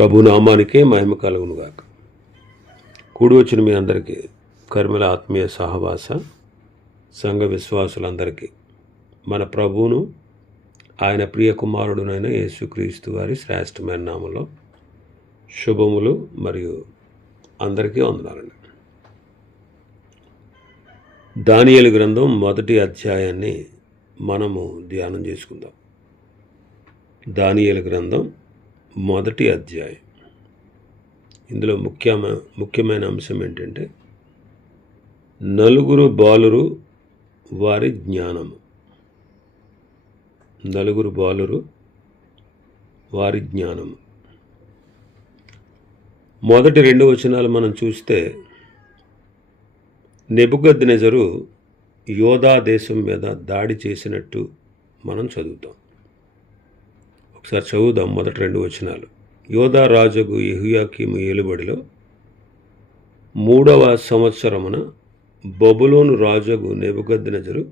ప్రభు నామానికే మహిమ కలుగునుగాక. కూడి వచ్చిన మీ అందరికీ కర్మల ఆత్మీయ సహవాస సంఘ విశ్వాసులందరికీ మన ప్రభువును ఆయన ప్రియ కుమారుడునైన యేసుక్రీస్తు వారి శ్రేష్టమైన నామంలో శుభములు మరియు అందరికీ వందనాలండి. దానియేలు గ్రంథం మొదటి అధ్యాయాన్ని మనము ధ్యానం చేసుకుందాం. దానియేలు గ్రంథం మొదటి అధ్యాయం. ఇందులో ముఖ్యమైన అంశం ఏంటంటే నలుగురు బాలురు వారి జ్ఞానము. నలుగురు బాలురు వారి జ్ఞానము. మొదటి 2 వచనాలు మనం చూస్తే నెబుకద్నెజరు యోధా దేశం మీద దాడి చేసినట్టు మనం చదువుతాం. ఒకసారి చదువుదాం మొదటి 2 వచనాలు. యోధా రాజుకు యెహోయాకీము ఏలుబడిలో 3వ సంవత్సరమున బబులోను రాజుకు నెబుకద్నెజరు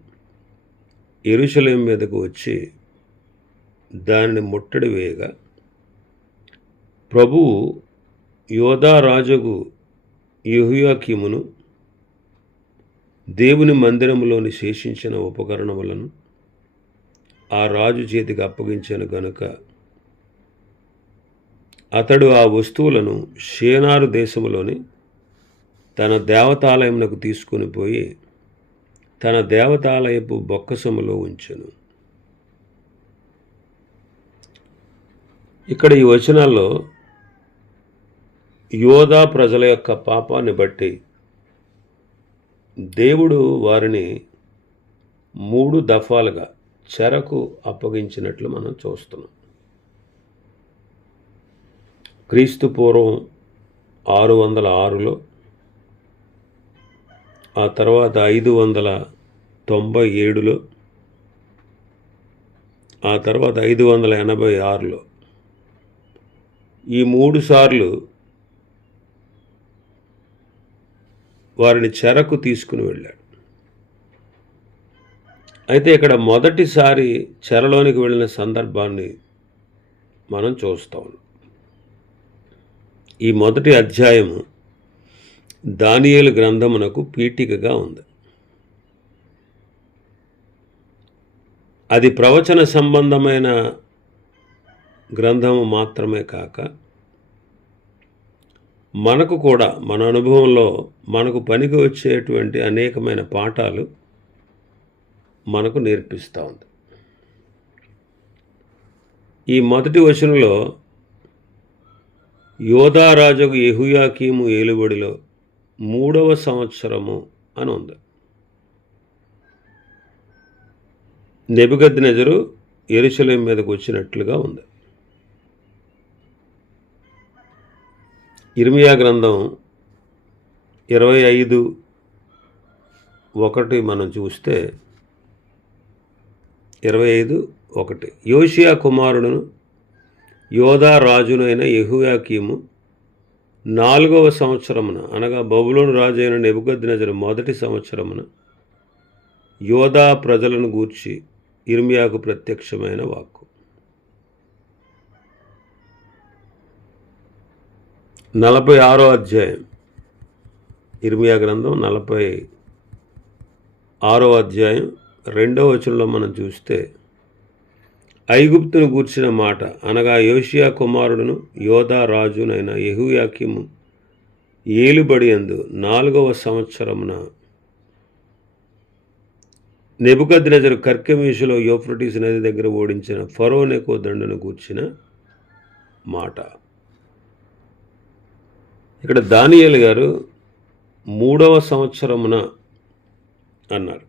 యెరూషలేము మీదకు వచ్చి దానిని ముట్టడి వేయగా ప్రభువు యోధా రాజుకు యెహోయాకీమును దేవుని మందిరములోని శేషించిన ఉపకరణములను ఆ రాజు చేతికి అప్పగించాను గనుక అతడు ఆ వస్తువులను షేనారు దేశములోని తన దేవతాలయమునకు తీసుకుని పోయి తన దేవతాలయపు బొక్కసములో ఉంచెను. ఇక్కడ ఈ వచనాల్లో యోధా ప్రజల యొక్క పాపాన్ని బట్టి దేవుడు వారిని 3 దఫాలుగా చెరకు అప్పగించినట్లు మనం చూస్తున్నాం. క్రీస్తు పూర్వం 606లో, ఆ తర్వాత 597లో, ఆ తర్వాత 586లో ఈ 3 సార్లు వారిని చెరకు తీసుకుని వెళ్ళాడు. అయితే ఇక్కడ మొదటిసారి చెరలోనికి వెళ్ళిన సందర్భాన్ని మనం చూస్తాం. ఈ మొదటి అధ్యాయము దానియేలు గ్రంథమునకు పీఠికగా ఉంది. అది ప్రవచన సంబంధమైన గ్రంథము మాత్రమే కాక మనకు కూడా మన అనుభవంలో మనకు పనికి వచ్చేటువంటి అనేకమైన పాఠాలు మనకు నేర్పిస్తూ ఉంది. ఈ మొదటి వచనంలో యోధా రాజుకు యెహోయాకీము ఏలుబడిలో 3వ సంవత్సరము అని ఉంది. నెబుకద్నెజరు యెరూషలేము మీదకు వచ్చినట్లుగా ఉంది. ఇర్మియా గ్రంథం 25:1 మనం చూస్తే 25:1 యోషియా కుమారుడును యోధా రాజునైన యెహోయాకీము 4వ సంవత్సరమున అనగా బబులోను రాజు అయిన నెబుకద్నెజరు మొదటి సంవత్సరమున యోధా ప్రజలను గూర్చి ఇర్మియాకు ప్రత్యక్షమైన వాక్కు. 46వ అధ్యాయం. ఇర్మియా గ్రంథం 46వ అధ్యాయం 2వ వచనంలో మనం చూస్తే ఐగుప్తును గూర్చిన మాట అనగా యోషియా కుమారుడును యోధా రాజునైన యెహోయాకీము ఏలుబడి యందు 4వ సంవత్సరమున నెబుకద్నెజరు కర్కెమీషులో యూఫ్రటీసు నది దగ్గర ఓడించిన ఫరో నెకో దండును గూర్చిన మాట. ఇక్కడ దానియేలు గారు 3వ సంవత్సరమున అన్నారు.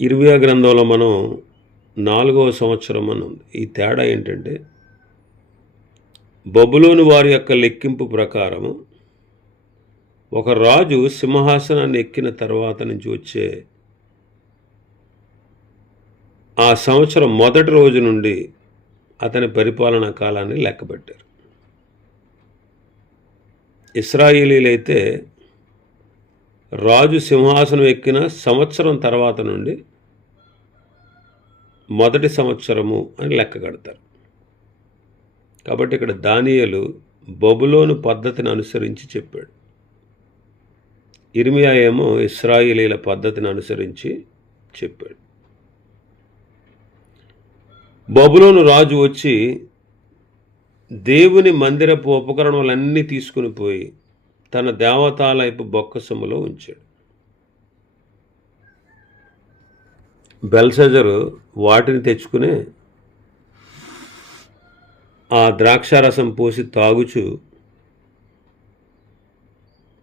ఇర్మియా గ్రంథంలో మనం 4వ సంవత్సరం అని ఉంది. ఈ తేడా ఏంటంటే బబులోను వారి యొక్క లెక్కింపు ప్రకారము ఒక రాజు సింహాసనాన్ని ఎక్కిన తర్వాత నుంచి వచ్చే ఆ సంవత్సరం మొదటి రోజు నుండి అతని పరిపాలనా కాలాన్ని లెక్కబెట్టారు. ఇశ్రాయేలీలైతే రాజు సింహాసనం ఎక్కిన సంవత్సరం తర్వాత నుండి మొదటి సంవత్సరము అని లెక్క కడతారు. కాబట్టి ఇక్కడ దానియేలు బబులోను పద్ధతిని అనుసరించి చెప్పాడు. ఇర్మియా ఏమో ఇశ్రాయేలీల పద్ధతిని అనుసరించి చెప్పాడు. బబులోను రాజు వచ్చి దేవుని మందిరపు ఉపకరణాలన్నీ తీసుకుని పోయి తన దేవతాలయపు బొక్కసములో ఉంచాడు. బెల్షజరు వాటిని తెచ్చుకుని ఆ ద్రాక్షారసం పోసి తాగుచు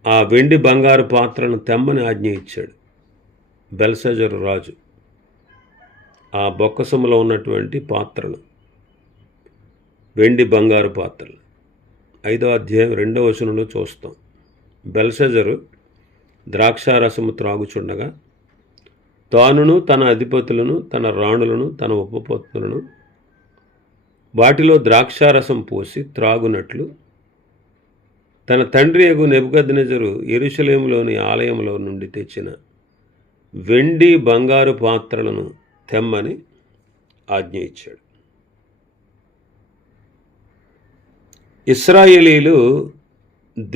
ఆ వెండి బంగారు పాత్రలను తెమ్మని ఆజ్ఞ ఇచ్చాడు. బెల్షజరు రాజు ఆ బొక్కసములో ఉన్నటువంటి పాత్రలు, వెండి బంగారు పాత్రలు 5వ అధ్యాయం 2వ వచనంలో చూస్తాం. బెల్షజరు ద్రాక్షారసము త్రాగుచుండగా తానును తన అధిపతులను, తన రాణులను, తన ఉపపత్నులను వాటిలో ద్రాక్షారసం పోసి త్రాగునట్లు తన తండ్రి యగు నెబుకద్నెజరు యెరూషలేములోని ఆలయంలో నుండి తెచ్చిన వెండి బంగారు పాత్రలను తెమ్మని ఆజ్ఞ ఇచ్చాడు. ఇశ్రాయేలీలు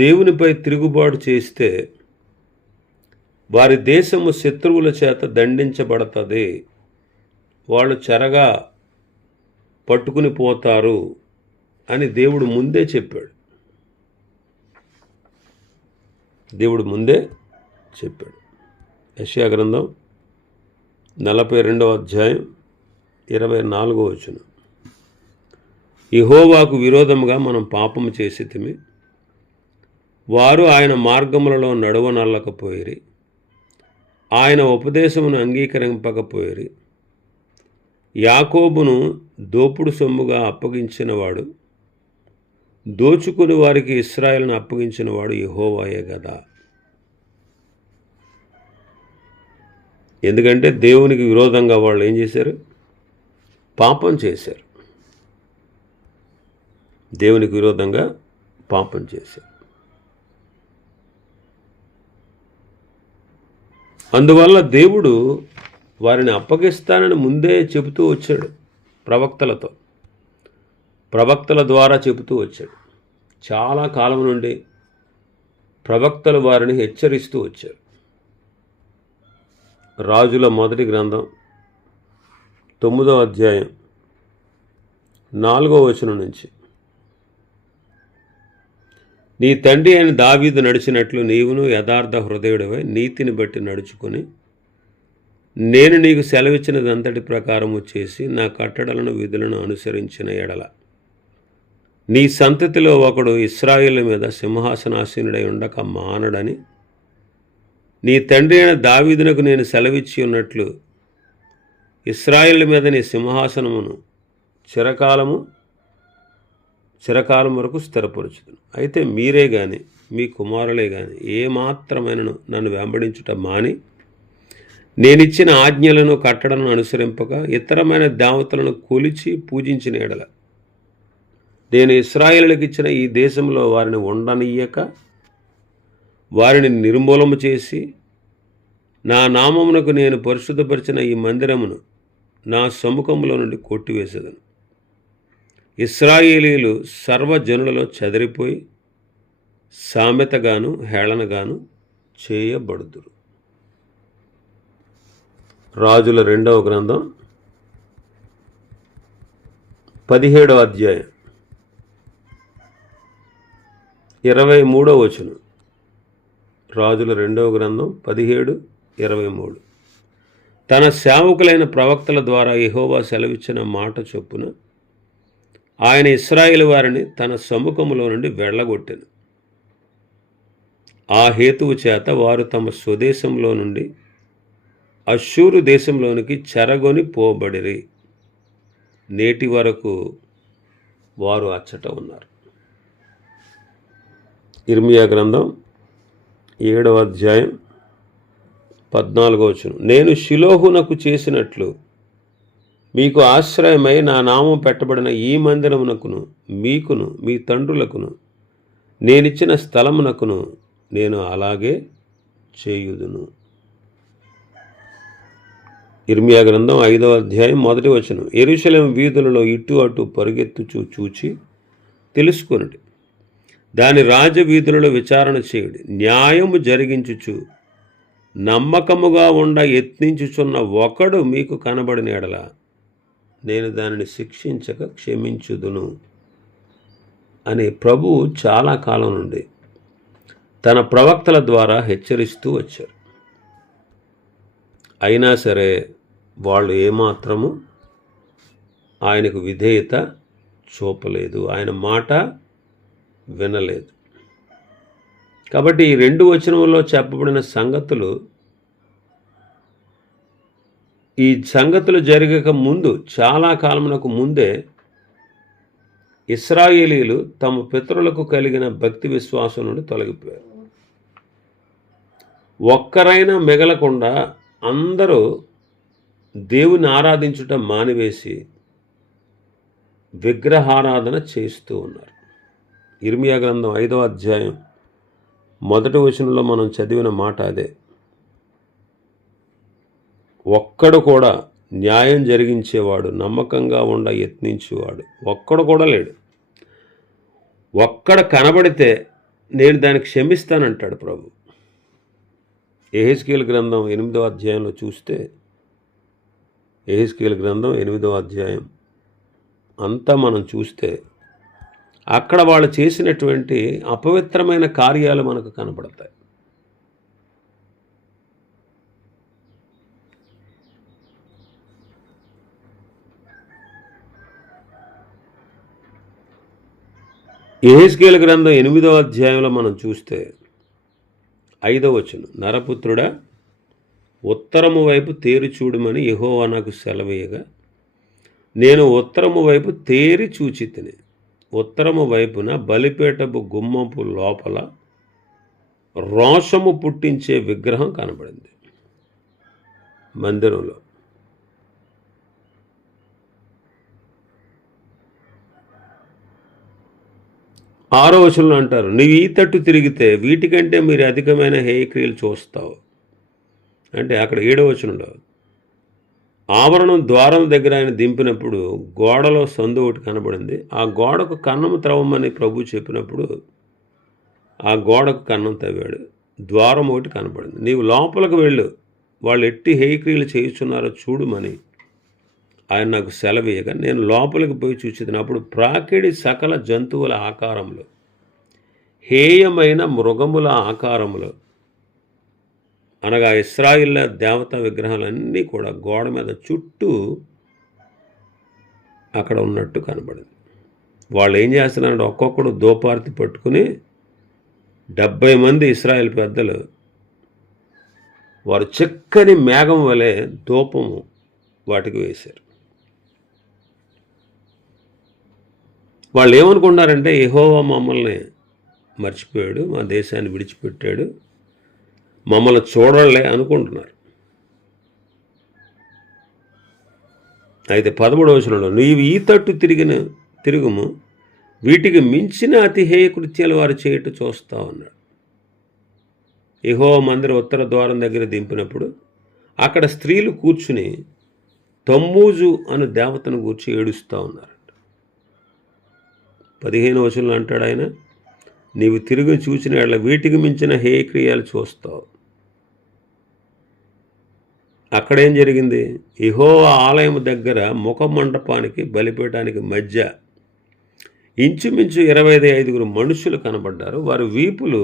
దేవునిపై తిరుగుబాటు చేస్తే వారి దేశము శత్రువుల చేత దండించబడుతుంది, వాళ్ళు చెరగా పట్టుకుని పోతారు అని దేవుడు ముందే చెప్పాడు. యెషయా గ్రంథం 42వ అధ్యాయం 24వ వచనం. యెహోవాకు విరోధముగా మనం పాపము చేసితిమి, వారు ఆయన మార్గములలో నడవనల్లకపోయిరి, ఆయన ఉపదేశమును అంగీకరింపకపోయిరి. యాకోబును దోపుడు సొమ్ముగా అప్పగించినవాడు, దోచుకుని వారికి ఇశ్రాయేలును అప్పగించినవాడు యెహోవాయే గదా. ఎందుకంటే దేవునికి విరోధంగా వాళ్ళు ఏం చేశారు? పాపం చేశారు. దేవునికి విరోధంగా పాపం చేశారు. అందువల్ల దేవుడు వారిని అప్పగిస్తానని ముందే చెబుతూ వచ్చాడు. ప్రవక్తల ద్వారా చెబుతూ వచ్చాడు. చాలా కాలం నుండి ప్రవక్తలు వారిని హెచ్చరిస్తూ వచ్చారు. రాజుల మొదటి గ్రంథం 9వ అధ్యాయం 4వ వచనం నుంచి, నీ తండ్రి అయిన దావీదు నడిచినట్లు నీవును యథార్థ హృదయుడివై నీతిని బట్టి నడుచుకొని నేను నీకు సెలవిచ్చినదంతటి ప్రకారము చేసి నా కట్టడలను విధులను అనుసరించిన ఎడల నీ సంతతిలో ఒకడు ఇశ్రాయేలు మీద సింహాసనాసీనుడై ఉండక మానడని నీ తండ్రి అయిన దావీదునకు నేను సెలవిచ్చి ఉన్నట్లు ఇశ్రాయేలు మీద నీ సింహాసనమును చిరకాలం వరకు స్థిరపరచుదును. అయితే మీరే గాని మీ కుమారులే గాని ఏమాత్రమైనను నన్ను వెంబడించుట మాని నేనిచ్చిన ఆజ్ఞలను కట్టడలను అనుసరింపక ఇతరమైన దేవతలను కొలిచి పూజించిన ఎడల నేను ఇశ్రాయేలులకు ఇచ్చిన ఈ దేశంలో వారిని ఉండనీయక వారిని నిర్మూలము చేసి నా నామమునకు నేను పరిశుద్ధపరిచిన ఈ మందిరమును నా సముఖంలో నుండి కొట్టివేసేదను. ఇశ్రాయేలీలు సర్వజనులలో చెదిరిపోయి సామెతగాను హేళనగాను చేయబడుదురు. రాజుల 2వ గ్రంథం 17వ అధ్యాయం 23వ వచనం. రాజుల 2వ గ్రంథం 17:23. తన సేవకులైన ప్రవక్తల ద్వారా యెహోవా సెలవిచ్చిన మాట చొప్పున ఆయన ఇశ్రాయేలు వారిని తన సముఖములో నుండి వెళ్ళగొట్టెను. ఆ హేతువు చేత వారు తమ స్వదేశంలో నుండి అష్షూరు దేశంలోనికి చెరగొని పోబడిరి. నేటి వరకు వారు అచ్చట ఉన్నారు. ఇర్మియా గ్రంథం 7వ అధ్యాయం 14వ వచనం. నేను షిలోహునకు చేసినట్లు మీకు ఆశ్రయమై నా నామం పెట్టబడిన ఈ మందిరమునకును మీకును మీ తండ్రులకును నేనిచ్చిన స్థలమునకును నేను అలాగే చేయుదును. ఇర్మియా గ్రంథం 5వ అధ్యాయం 1వ వచనం. యెరూషలేము వీధులలో ఇటు అటు పరుగెత్తుచూ చూచి తెలుసుకొనుడి. దాని రాజవీధులలో విచారణ చేయుడి. న్యాయము జరిగించుచు నమ్మకముగా ఉండ యత్నించుచున్న ఒకడు మీకు కనబడిన ఎడల నేను దానిని శిక్షించక క్షమించుదును అని ప్రభువు చాలా కాలం నుండి తన ప్రవక్తల ద్వారా హెచ్చరిస్తూ వచ్చారు. అయినా సరే వాళ్ళు ఏమాత్రము ఆయనకు విధేయత చూపలేదు, ఆయన మాట వినలేదు. కాబట్టి ఈ 2 వచనములలో చెప్పబడిన సంగతులు, ఈ సంగతులు జరగక ముందు, చాలా కాలమునకు ముందే ఇశ్రాయేలీలు తమ పితరులకు కలిగిన భక్తి విశ్వాసం నుండి తొలగిపోయారు. ఒక్కరైనా మిగలకుండా అందరూ దేవుని ఆరాధించుట మానివేసి విగ్రహారాధన చేస్తూ ఉన్నారు. ఇర్మియా గ్రంథం 5వ అధ్యాయం 1వ వచనంలో మనం చదివిన మాట అదే. ఒక్కడు కూడా న్యాయం జరిగించేవాడు, నమ్మకంగా ఉండ యత్నించేవాడు ఒక్కడు కూడా లేడు. ఒక్కడ కనబడితే నేను దాన్ని క్షమిస్తానంటాడు ప్రభు. యెహెజ్కేలు గ్రంథం 8వ అధ్యాయంలో చూస్తే, యెహెజ్కేలు గ్రంథం 8వ అధ్యాయం అంతా మనం చూస్తే అక్కడ వాళ్ళు చేసినటువంటి అపవిత్రమైన కార్యాలు మనకు కనబడతాయి. యెహెజ్కేలు గ్రంథం 8వ అధ్యాయంలో మనం చూస్తే 5వ వచనం, నరపుత్రుడా, ఉత్తరము వైపు తేరి చూడమని యెహోవా నాకు సెలవీయగా నేను ఉత్తరము వైపు తేరి చూచి తిని, ఉత్తరము వైపున బలిపీఠపు గుమ్మపు లోపల రోషము పుట్టించే విగ్రహం కనబడింది. మందిరంలో 6వ వచనంలో అంటారు, నీవు ఈ తట్టు తిరిగితే వీటికంటే మీరు అధికమైన హేయక్రియలు చూస్తావు. అంటే అక్కడ 7వ వచనంలో ఆవరణం ద్వారం దగ్గర ఆయన దింపినప్పుడు గోడలో సందు ఒకటి కనబడింది. ఆ గోడకు కన్నము త్రవ్వమని ప్రభు చెప్పినప్పుడు ఆ గోడకు కన్నం తవ్వాడు. ద్వారం ఒకటి కనబడింది. నీవు లోపలికి వెళ్ళు, వాళ్ళు ఎట్టి హేయక్రియలు చేయుచున్నారో చూడుమని ఆయన నాకు సెలవీయగా నేను లోపలికి పోయి చూచితిని. అప్పుడు ప్రాకిడి సకల జంతువుల ఆకారములు, హేయమైన మృగముల ఆకారములు, అనగా ఇశ్రాయేలు దేవతా విగ్రహాలన్నీ కూడా గోడ మీద చుట్టూ అక్కడ ఉన్నట్టు కనబడింది. వాళ్ళు ఏం చేస్తున్నారంటే ఒక్కొక్కడు దోపార్తి పట్టుకుని 70 మంది ఇశ్రాయేలు పెద్దలు వారు చిక్కని మేఘం వలె ధూపము వాటికి వేశారు. వాళ్ళు ఏమనుకున్నారంటే యెహోవా మమ్మల్ని మర్చిపోయాడు, మా దేశాన్ని విడిచిపెట్టాడు, మమ్మల్ని చూడలే అనుకుంటున్నారు. అయితే 13వ వచనంలో నీవు ఈ తట్టు తిరుగుము, వీటికి మించిన అతిహేయ కృత్యాలు వారు చేయటం చూస్తా ఉన్నాడు. యెహోవా మందిర ఉత్తర ద్వారం దగ్గర దింపినప్పుడు అక్కడ స్త్రీలు కూర్చుని తమ్మూజు అను దేవతను కూర్చి ఏడుస్తూ ఉన్నారు. 15వ వచనంలో అంటాడు ఆయన, నీవు తిరిగి చూసిన వాళ్ళ వీటికి మించిన హేయక్రియలు చూస్తావు. అక్కడేం జరిగింది? యెహోవా ఆలయం దగ్గర ముఖ మండపానికి బలిపీఠానికి మధ్య ఇంచుమించు 25 మనుషులు కనబడ్డారు. వారి వీపులు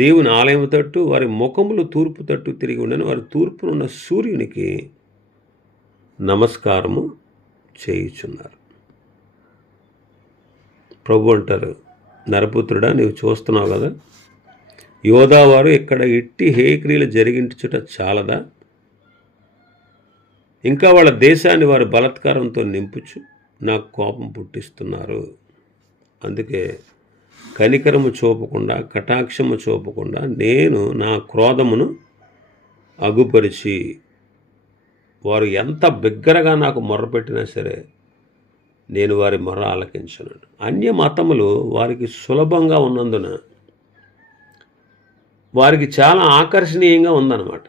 దేవుని ఆలయం తట్టు, వారి ముఖములు తూర్పు తట్టు తిరిగి ఉండని. వారి తూర్పునున్న సూర్యునికి నమస్కారము చేయుచున్నారు. ప్రభు అంటారు, నరపుత్రుడా, నీవు చూస్తున్నావు కదా, యోధావారు ఇక్కడ ఇట్టి హేయక్రియలు జరిగించుట చాలదా? ఇంకా వాళ్ళ దేశాన్ని వారి బలాత్కారంతో నింపుచు నాకు కోపం పుట్టిస్తున్నారు. అందుకే కనికరము చూపకుండా, కటాక్షము చూపకుండా నేను నా క్రోధమును అగుపరిచి, వారు ఎంత బిగ్గరగా నాకు మొర్రపెట్టినా సరే నేను వారి మొర్ర ఆలకించను. అన్య మతములు వారికి సులభంగా ఉన్నందున వారికి చాలా ఆకర్షణీయంగా ఉందన్నమాట.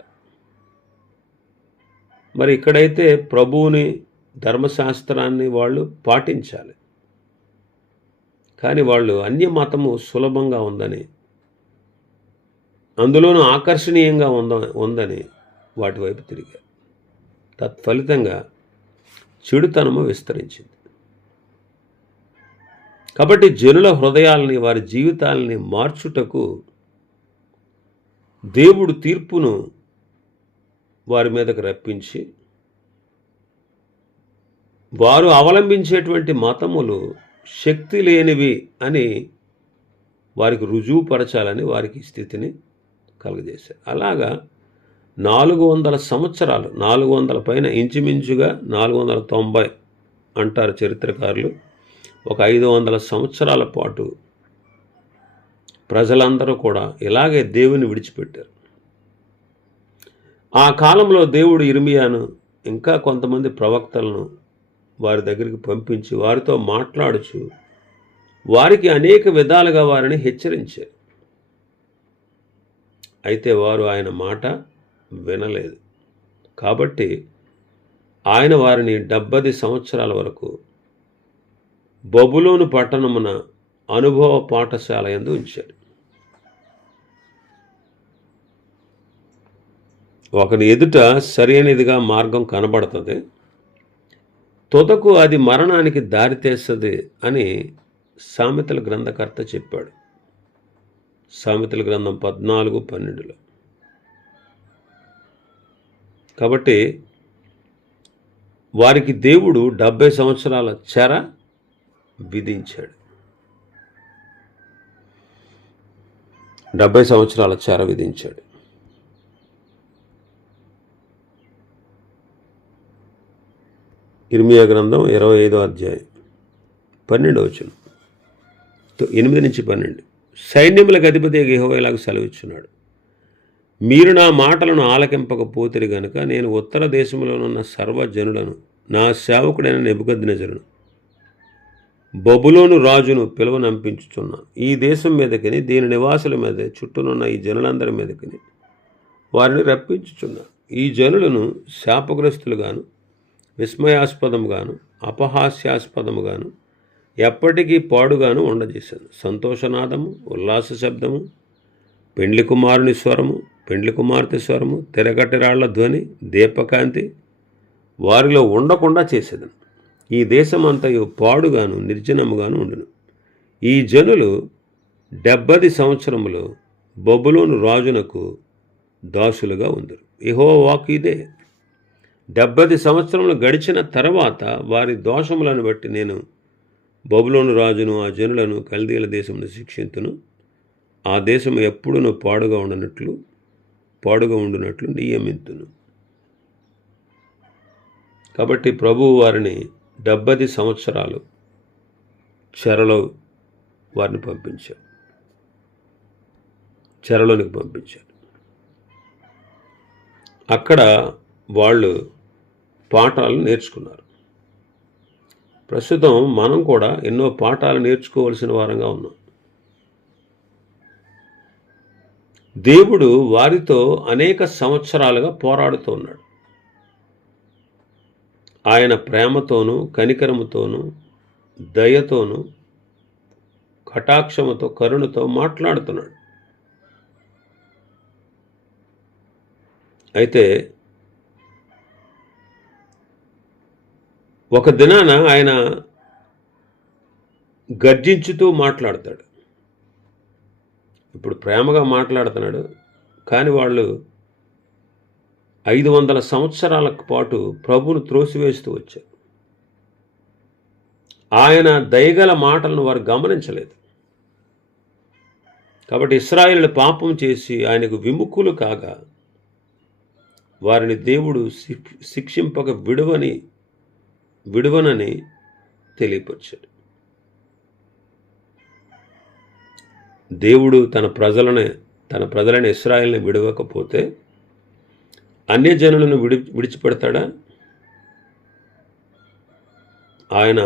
మరి ఇక్కడైతే ప్రభువుని, ధర్మశాస్త్రాన్ని వాళ్ళు పాటించాలి. కానీ వాళ్ళు అన్య మతము సులభంగా ఉందని, అందులోనూ ఆకర్షణీయంగా ఉందని వాటి వైపు తిరిగారు. తత్ఫలితంగా చెడుతనము విస్తరించింది. కాబట్టి జనుల హృదయాలని, వారి జీవితాలని మార్చుటకు దేవుడు తీర్పును వారి మీదకు రప్పించి, వారు అవలంబించేటువంటి మతములు శక్తి లేనివి అని వారికి రుజువుపరచాలని వారికి స్థితిని కలుగజేశారు. అలాగా 400 సంవత్సరాలు, 400 పైన, ఇంచుమించుగా 490 అంటారు చరిత్రకారులు, ఒక 500 సంవత్సరాల పాటు ప్రజలందరూ కూడా ఇలాగే దేవుని విడిచిపెట్టారు. ఆ కాలంలో దేవుడు ఇర్మియాను ఇంకా కొంతమంది ప్రవక్తలను వారి దగ్గరికి పంపించి వారితో మాట్లాడుచు వారికి అనేక విధాలుగా వారిని హెచ్చరించారు. అయితే వారు ఆయన మాట వినలేదు. కాబట్టి ఆయన వారిని 70 సంవత్సరాల వరకు బబులోను పట్టణమున అనుభవ పాఠశాల యందు ఉంచాడు. ఒకని ఎదుట సరైనదిగా మార్గం కనబడుతుంది, తుదకు అది మరణానికి దారితీస్తుంది అని సామెతల గ్రంథకర్త చెప్పాడు. సామెతల గ్రంథం 14:12. కాబట్టి వారికి దేవుడు 70 సంవత్సరాల చెర విధించాడు. 70 సంవత్సరాల చెర విధించాడు. ఇర్మియా గ్రంథం 25వ అధ్యాయం 12వ వచనం, 8-12. సైన్యములకు అధిపతి యెహోవా ఇలాగ సెలవిచ్చున్నాడు, మీరు నా మాటలను ఆలకింపకపోతిరి గనుక నేను ఉత్తర దేశంలోనున్న సర్వజనులను, నా సేవకుడైన నెబుకద్నెజరును, బబులోను రాజును పిలువనంపించుచున్నాను. ఈ దేశం మీదకిని, దీని నివాసుల మీద, చుట్టూనున్న ఈ జనులందరి మీదకిని వారిని రప్పించుచున్నాను. ఈ జనులను శాపగ్రస్తులుగాను, విస్మయాస్పదముగాను, అపహాస్యాస్పదముగాను, ఎప్పటికీ పాడుగాను ఉండజేశాను. సంతోషనాదము, ఉల్లాస శబ్దము, పెండ్లి కుమారుని స్వరము, పెండ్లి కుమార్తె స్వరము, తెరగటిరాళ్ల ధ్వని, దీపకాంతి వారిలో ఉండకుండా చేసేదను. ఈ దేశమంతయు పాడుగాను నిర్జనముగాను ఉండును. ఈ జనులు 70 సంవత్సరములు బబులోను రాజునకు దాసులుగా ఉందరు. యెహోవా వాక్కు ఇదే. 70 సంవత్సరములు గడిచిన తర్వాత వారి దోషములను బట్టి నేను బబులోను రాజును, ఆ జనులను కల్దీల దేశమును శిక్షింతును. ఆ దేశము ఎప్పుడునూ పాడుగా ఉండునట్లు నియమింతును. కాబట్టి ప్రభువు వారిని 70 సంవత్సరాలు చెరలో వారిని పంపించాడు, చెరలోనికి పంపించాడు. అక్కడ వాళ్ళు పాఠాలు నేర్చుకున్నారు. ప్రస్తుతం మనం కూడా ఎన్నో పాఠాలు నేర్చుకోవాల్సిన వారంగా ఉన్నాం. దేవుడు వారితో అనేక సంవత్సరాలుగా పోరాడుతూ ఉన్నాడు. ఆయన ప్రేమతోనూ, కనికరముతోనూ, దయతోనూ, కటాక్షముతో, కరుణతో మాట్లాడుతున్నాడు. అయితే ఒక దినాన ఆయన గర్జించుతూ మాట్లాడతాడు. ఇప్పుడు ప్రేమగా మాట్లాడుతున్నాడు, కానీ వాళ్ళు 500 సంవత్సరాల పాటు ప్రభువును త్రోసివేస్తూ వచ్చారు. ఆయన దయగల మాటలను వారు గమనించలేదు. కాబట్టి ఇశ్రాయేలు పాపం చేసి ఆయనకు విముఖులు కాగా వారిని దేవుడు శిక్షింపక విడువనని తెలియపరిచాడు. దేవుడు తన ప్రజలైన ఇశ్రాయేలుని విడవకపోతే అన్యజనులను విడిచిపెడతాడా? ఆయన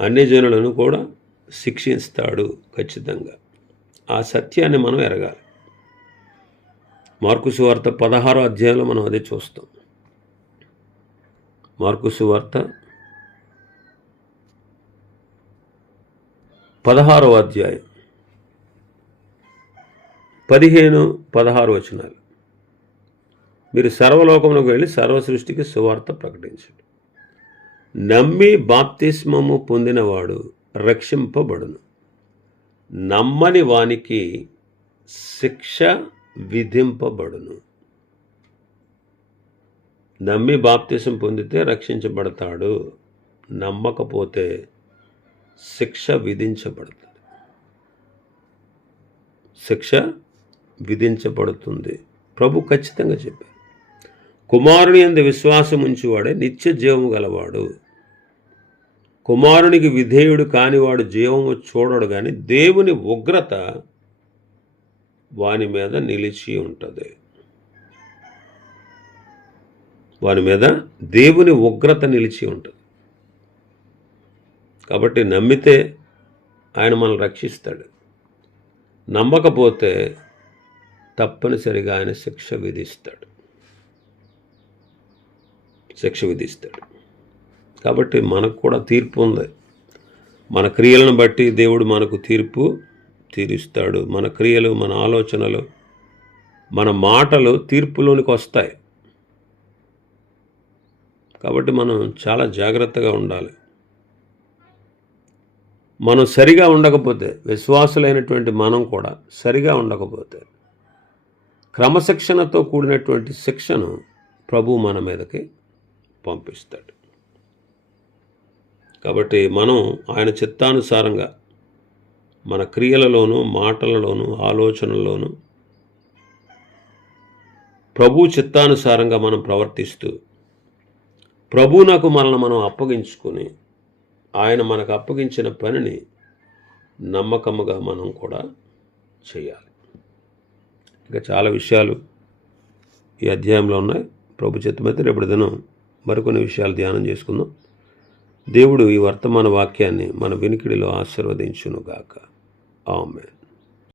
అన్యజనులను కూడా శిక్షిస్తాడు ఖచ్చితంగా. ఆ సత్యాన్ని మనం ఎరగాలి. మార్కు సువార్త 16వ అధ్యాయంలో మనం అదే చూస్తాం. మార్కు సువార్త 16వ అధ్యాయం 15-16 వచనాలు. మీరు సర్వలోకమునకు వెళ్ళి సర్వ సృష్టికి సువార్త ప్రకటించండి. నమ్మి బాప్తిస్మము పొందినవాడు రక్షింపబడును, నమ్మని వానికి శిక్ష విధింపబడును. నమ్మి బాప్తిసం పొందితే రక్షించబడతాడు, నమ్మకపోతే శిక్ష విధించబడుతుంది. శిక్ష విధించబడుతుంది. ప్రభు ఖచ్చితంగా చెప్పారు. కుమారుని యందు విశ్వాసం ఉంచువాడే నిత్య జీవము గలవాడు. కుమారునికి విధేయుడు కానివాడు జీవము చూడడు, కానీ దేవుని ఉగ్రత వాని మీద నిలిచి ఉంటుంది. వాని మీద దేవుని ఉగ్రత నిలిచి ఉంటుంది. కాబట్టి నమ్మితే ఆయన మనల్ని రక్షిస్తాడు, నమ్మకపోతే తప్పనిసరిగా ఆయన శిక్ష విధిస్తాడు. కాబట్టి మనకు కూడా తీర్పు ఉంది. మన క్రియలను బట్టి దేవుడు మనకు తీర్పు తీరుస్తాడు. మన క్రియలు, మన ఆలోచనలు, మన మాటలు తీర్పులోనికి వస్తాయి. కాబట్టి మనం చాలా జాగ్రత్తగా ఉండాలి. మనం సరిగా ఉండకపోతే, విశ్వాసులైనటువంటి మనం కూడా సరిగా ఉండకపోతే, క్రమశిక్షణతో కూడినటువంటి శిక్షను ప్రభు మన మీదకి పంపిస్తాడు. కాబట్టి మనం ఆయన చిత్తానుసారంగా మన క్రియలలోనూ, మాటలలోనూ, ఆలోచనల్లోనూ ప్రభు చిత్తానుసారంగా మనం ప్రవర్తిస్తూ ప్రభువునకు మనల్ని మనం అప్పగించుకొని ఆయన మనకు అప్పగించిన పనిని నమ్మకముగా మనం కూడా చేయాలి. ఇంకా చాలా విషయాలు ఈ అధ్యాయంలో ఉన్నాయి. ప్రభు చిత్తమైతే రేపటి దినం మరికొన్ని విషయాలు ధ్యానం చేసుకుందాం. దేవుడు ఈ వర్తమాన వాక్యాన్ని మన వినికిడిలో ఆశీర్వదించునుగాక. ఆమేన్.